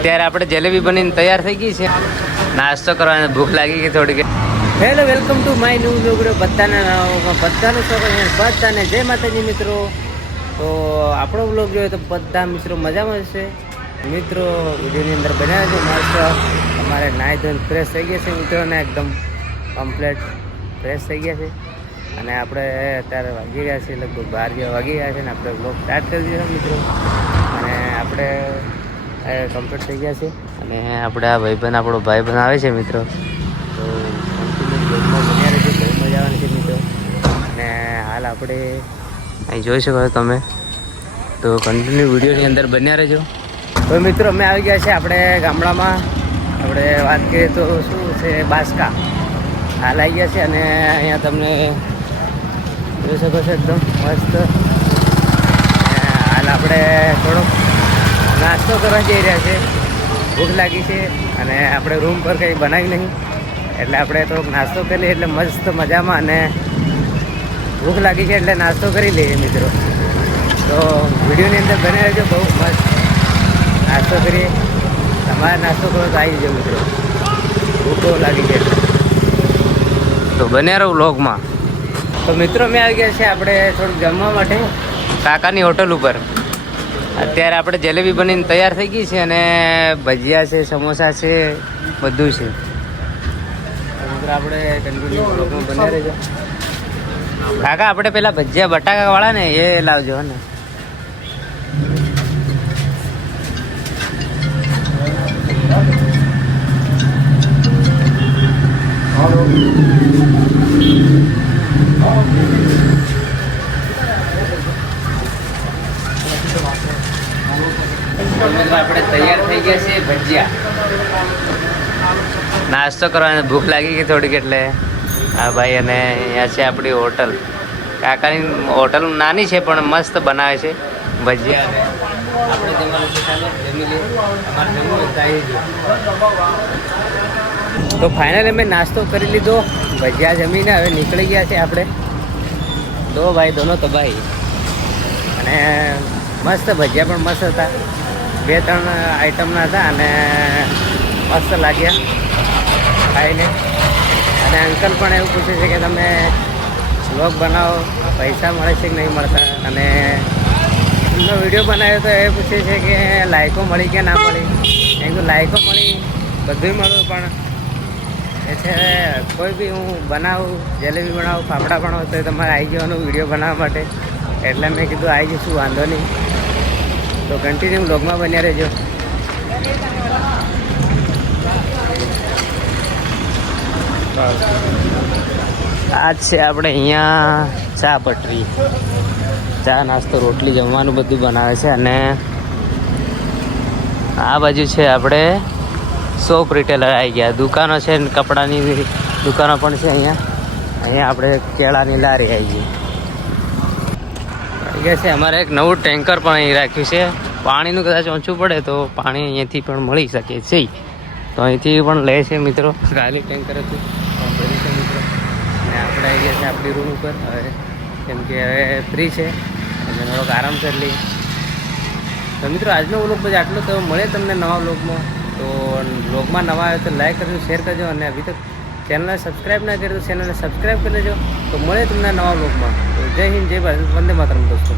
અત્યારે આપણે જલેબી બનીને તૈયાર થઈ ગઈ છે. નાસ્તો કરવાની ભૂખ લાગી ગઈ થોડીક. Hello welcome to my new જોગડો બધાના નામોમાં બધાનું સ્વાગત છે. બધાને જય માતાજી મિત્રો. તો આપણો બ્લોગ જોયો તો બધા મિત્રો મજામાં હશે. મિત્રો વિડીયોની અંદર બનાવ્યા છે નાસ્તો અમારે નાહી ધોઈને ફ્રેશ થઈ ગયા છે મિત્રોને એકદમ કમ્પ્લેટ ફ્રેશ થઈ ગયા છે. અને આપણે અત્યારે વાગી ગયા છીએ, લગભગ બાર જેવા વાગી ગયા છે ને આપણે બ્લોગ સ્ટાર્ટ કરી દીધો મિત્રો. અને આપણે કમ્પ્લીટ થઈ ગયા છે. અને આપણે આ ભાઈબંધ, આપણો ભાઈબંધ આવે છે મિત્રો. તો બન્યા રહેજો. બહુ મજા આવવાની છે મિત્રો. અને હાલ આપણે અહીં જોઈ શકો છો તમે. તો કન્ટિન્યુ વિડીયોની અંદર બન્યા રહેજો. તો મિત્રો, અમે આવી ગયા છે આપણે ગામડામાં. આપણે વાત કરીએ તો શું છે બાસકા? હાલ આવી ગયા છે અને અહીંયા તમને જોઈ શકો છો એકદમ મસ્ત. હાલ આપણે થોડોક નાસ્તો કરવા જઈ રહ્યા છે. ભૂખ લાગી છે અને આપણે રૂમ પર કંઈ બનાવી નહીં. એટલે આપણે થોડોક નાસ્તો કરી લઈએ એટલે મસ્ત મજામાં અને ભૂખ લાગી છે એટલે નાસ્તો કરી લઈએ મિત્રો. તો વિડીયોની અંદર બને રહેજો બહુ મસ્ત નાસ્તો કરીએ. તમારે નાસ્તો કરો તો આવી જજો મિત્રો. ભૂખ બહુ લાગી છે. તો બન્યા રહો વ્લોગમાં તો મિત્રો મેં આવી ગયા છે આપણે થોડુંક જમવા માટે. કાકાની હોટલ ઉપર. અત્યારે આપણે જલેબી બનીને તૈયાર થઈ ગઈ છે અને ભજીયા છે, સમોસા છે, બધું છે. આપણે કન્ટિન્યુ બન્યા કાકા, આપણે પેલા ભજીયા બટાકા વાળા ને એ લાવજો ને. આપણે તૈયાર થઈ ગયા છે ભજીયા. નાસ્તો કરવાની ભૂખ લાગી ગઈ થોડીક એટલે. હા ભાઈ અને અહીંયા છે આપણી હોટલ. કાકાની હોટલ નાની છે પણ મસ્ત બનાવે છે ભજીયા. આપણે જમવાનું છે જમી લઈએ. અમારે જમવું હોય તો ફાઇનલ ફાઇનલી અમે નાસ્તો કરી લીધો. ભજીયા જમીને હવે નીકળી ગયા છે આપણે. દો ભાઈ દોનો તો ભાઈ. અને મસ્ત ભજીયા પણ મસ્ત હતા. બે, ત્રણ આઈટમના હતા અને મસ્ત લાગ્યા. ખાઈને. અને અંકલ પણ એવું પૂછે છે કે તમે બ્લોગ બનાવો, પૈસા મળે છે કે નહીં મળતા? અને એમનો વીડિયો બનાવ્યો તો એ પૂછે છે કે લાયકો મળી કે ના મળી? એમ તો લાયકો મળી બધું મળ્યું પણ એ છે, કોઈ બી હું બનાવું, જલેબી બનાવું, ફાફડા બનાવું તો તમારે આવી જવાનું વીડિયો બનાવવા માટે. એટલે મેં કીધું આવી જઈશું, વાંધો નહીં. તો કન્ટિન્યુ બ્લોગમાં બન્યા રહેજો. આ છે આપણે અહીંયા ચા પટરી. ચા, નાસ્તો, રોટલી, જમવાનું બધું બનાવે છે અને આ બાજુ છે આપણે સોપ રિટેલર આવી ગયા. દુકાનો છે કપડાની દુકાનો પણ છે અહીંયા. અહીંયા આપણે કેળાની લારી આવી ગઈ. ગયા છે. અમારે એક નવું ટેન્કર પણ અહીં રાખ્યું છે. પાણીનું કદાચ ઓછું પડે તો પાણી અહીંયાથી પણ મળી શકે છે. તો અહીંથી પણ લે છે મિત્રો. ખાલી ટેન્કર હતું. છે મિત્રો. અને આપણે આવી ગયા છે આપણી રૂમ ઉપર. હવે કેમ કે હવે ફ્રી છે. એટલે થોડોક આરામ કરી લઈએ. તો મિત્રો, આજનો વ્લોગ પછી આટલો. તો મળે તમને નવા વ્લોગમાં તો વ્લોગમાં નવા આવે તો લાઈક કરજો શેર કરજો. અને અભી તક ચેનલને સબસ્ક્રાઈબ ના કરી તો ચેનલને સબસ્ક્રાઈબ કરી લેજો. તો મળે તમને નવા બ્લોગમાં તો જય હિન્દ, જય ભારત. વંદે માતરમ, દોસ્તો.